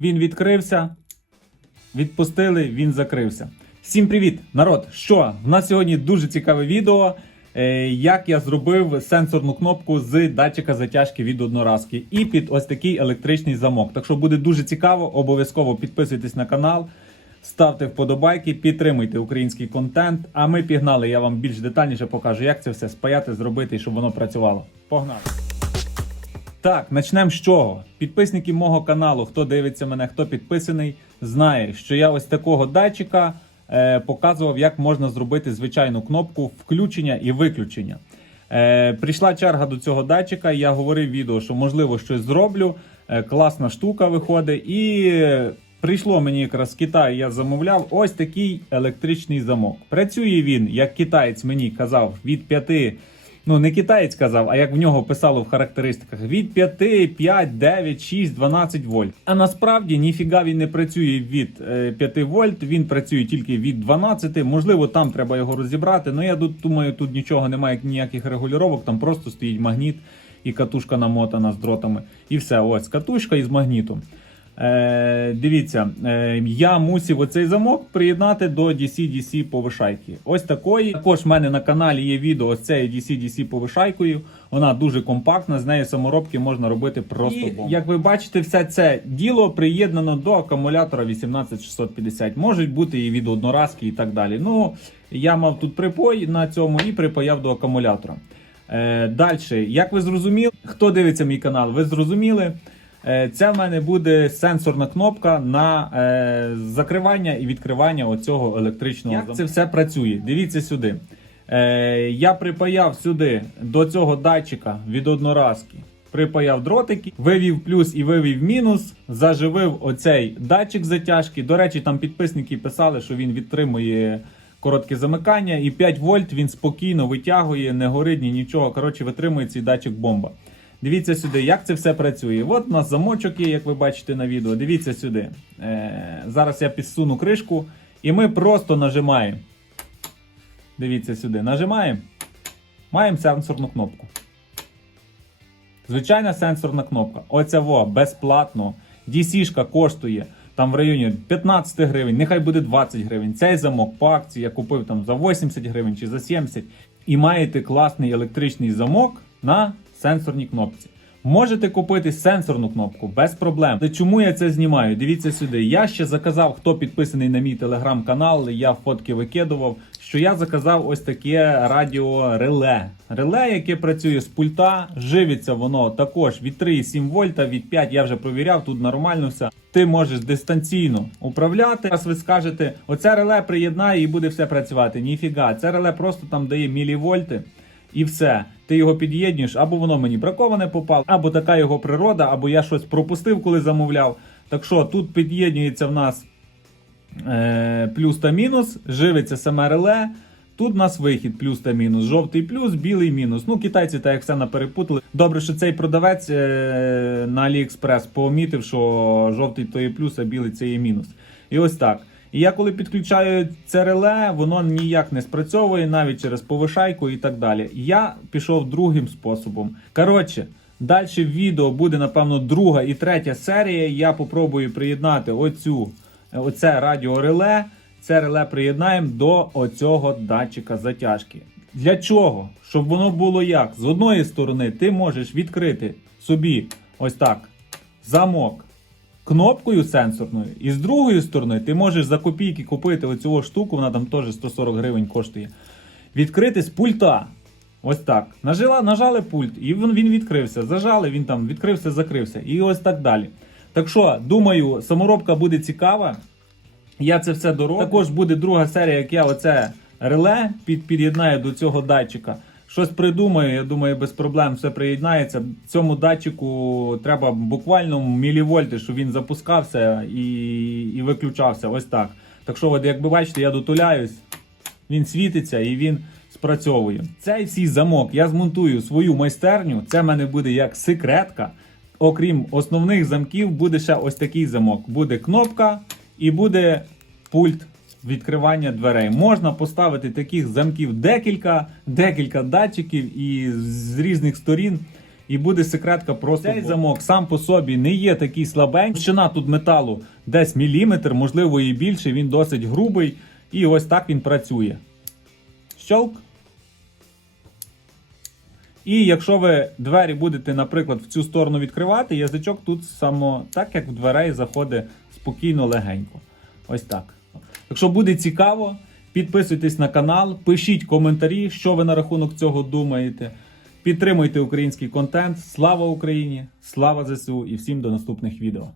Він відкрився, відпустили, він закрився. Всім привіт, народ! Що? В нас сьогодні дуже цікаве відео. е, Як я зробив сенсорну кнопку з датчика затяжки від одноразки і під ось такий електричний замок. Так що буде дуже цікаво, обов'язково підписуйтесь на канал, ставте вподобайки, підтримуйте український контент. А ми пігнали, я вам більш детальніше покажу, як це все спаяти, зробити щоб воно працювало. Погнали! Так, почнемо з чого. Підписники мого каналу, хто дивиться мене, хто підписаний, знає, що я ось такого датчика е, показував, як можна зробити звичайну кнопку включення і виключення. Е, прийшла черга до цього датчика, я говорив відео, що можливо щось зроблю. Е, класна штука виходить. І прийшло мені якраз з Китаю, я замовляв ось такий електричний замок. Працює він, як китаєць мені казав, від 5 Ну, не китаєць казав, а як в нього писало в характеристиках, від 5, 5, 9, 6, 12 вольт. А насправді ніфіга він не працює від е, 5 вольт, він працює тільки від 12. Можливо, там треба його розібрати. Ну я тут думаю, тут нічого немає ніяких регулювання, там просто стоїть магніт і катушка намотана з дротами. І все, ось катушка із магнітом. Е, дивіться, е, я мусив оцей замок приєднати до DC-DC повишайки. Ось такої. Також в мене на каналі є відео з цією DC-DC повишайкою. Вона дуже компактна, з нею саморобки можна робити просто. І. Як ви бачите, все це діло приєднано до акумулятора 18650. Можуть бути і від одноразки і так далі. Ну, я мав тут припой на цьому і припаяв до акумулятора. Е, Далі, як ви зрозуміли, хто дивиться мій канал, ви зрозуміли. Це в мене буде сенсорна кнопка на е, закривання і відкривання оцього електричного Як. Це все працює. Дивіться сюди. Е, я припаяв сюди до цього датчика від одноразки. Припаяв дротики, вивів плюс і вивів мінус, заживив оцей датчик затяжки. До речі, там підписники писали, що він відтримує коротке замикання, і 5 вольт він спокійно витягує, не горить ні нічого. Коротше, витримує цей датчик бомба. Дивіться сюди, як це все працює. От у нас замочок є, як ви бачите на відео. Дивіться сюди. Е, зараз я підсуну кришку, і ми просто нажимаємо. Дивіться сюди. Нажимаємо. Маємо сенсорну кнопку. Звичайна сенсорна кнопка. Оця во, безплатно. DC-шка коштує там в районі 15 гривень, нехай буде 20 гривень. Цей замок по акції я купив там за 80 гривень чи за 70. І маєте класний електричний замок на сенсорній кнопці. Можете купити сенсорну кнопку без проблем. Але чому я це знімаю? Дивіться сюди. Я ще заказав, хто підписаний на мій телеграм-канал, я фотки викидував, що я заказав ось таке радіореле. Реле, яке працює з пульта, живиться воно також від 3,7 вольта, від 5 я вже провіряв, тут нормально все. Ти можеш дистанційно управляти. Раз ви скажете, оце реле приєднає і буде все працювати. Ніфіга, це реле просто там дає мілівольти. І все, ти його під'єднуєш, або воно мені браковане попало, або така його природа, або я щось пропустив, коли замовляв. Так що тут під'єднується в нас е, плюс та мінус, живиться саме реле. Тут у нас вихід плюс та мінус, жовтий плюс, білий мінус. Ну, китайці так як все наперепутали. Добре, що цей продавець е, на AliExpress помітив, що жовтий то є плюс, а білий це є мінус. І ось так. І я коли підключаю це реле, воно ніяк не спрацьовує навіть через повишайку і так далі. Я пішов другим способом. Коротше, далі в відео буде, напевно, друга і третя серія. Я попробую приєднати оцю, оце радіореле. Це реле приєднаємо до оцього датчика затяжки. Для чого? Щоб воно було як? З одної сторони, ти можеш відкрити собі ось так замок кнопкою сенсорною, і з другої сторони ти можеш за копійки купити оцю штуку, вона там теж 140 гривень коштує. Відкрити з пульта. Ось так. Нажала, нажали пульт, і він, відкрився. Зажали, він там відкрився, закрився. І ось так далі. Так що, думаю, саморобка буде цікава. Я це все дороблю. Також буде друга серія, як я оце реле під, під'єднаю до цього датчика. Щось придумаю, я думаю, без проблем все приєднається. Цьому датчику треба буквально мілівольти, щоб він запускався і, і виключався. Ось так. Так що, от, як ви бачите, я дотуляюсь, він світиться і він спрацьовує. Цей всій замок я змонтую свою майстерню. Це в мене буде як секретка. Окрім основних замків, буде ще ось такий замок. Буде кнопка і буде пульт відкривання дверей. Можна поставити таких замків декілька, декілька датчиків і з різних сторін. і буде секретка просто. Цей замок сам по собі не є такий слабенький. Товщина тут металу десь міліметр, можливо і більше. Він досить грубий. І ось так він працює. Щолк. І якщо ви двері будете, наприклад, в цю сторону відкривати, язичок тут само так, як в дверей заходить спокійно, легенько. Ось так. Якщо буде цікаво, підписуйтесь на канал, пишіть коментарі, що ви на рахунок цього думаєте. Підтримуйте український контент. Слава Україні! Слава ЗСУ і всім до наступних відео.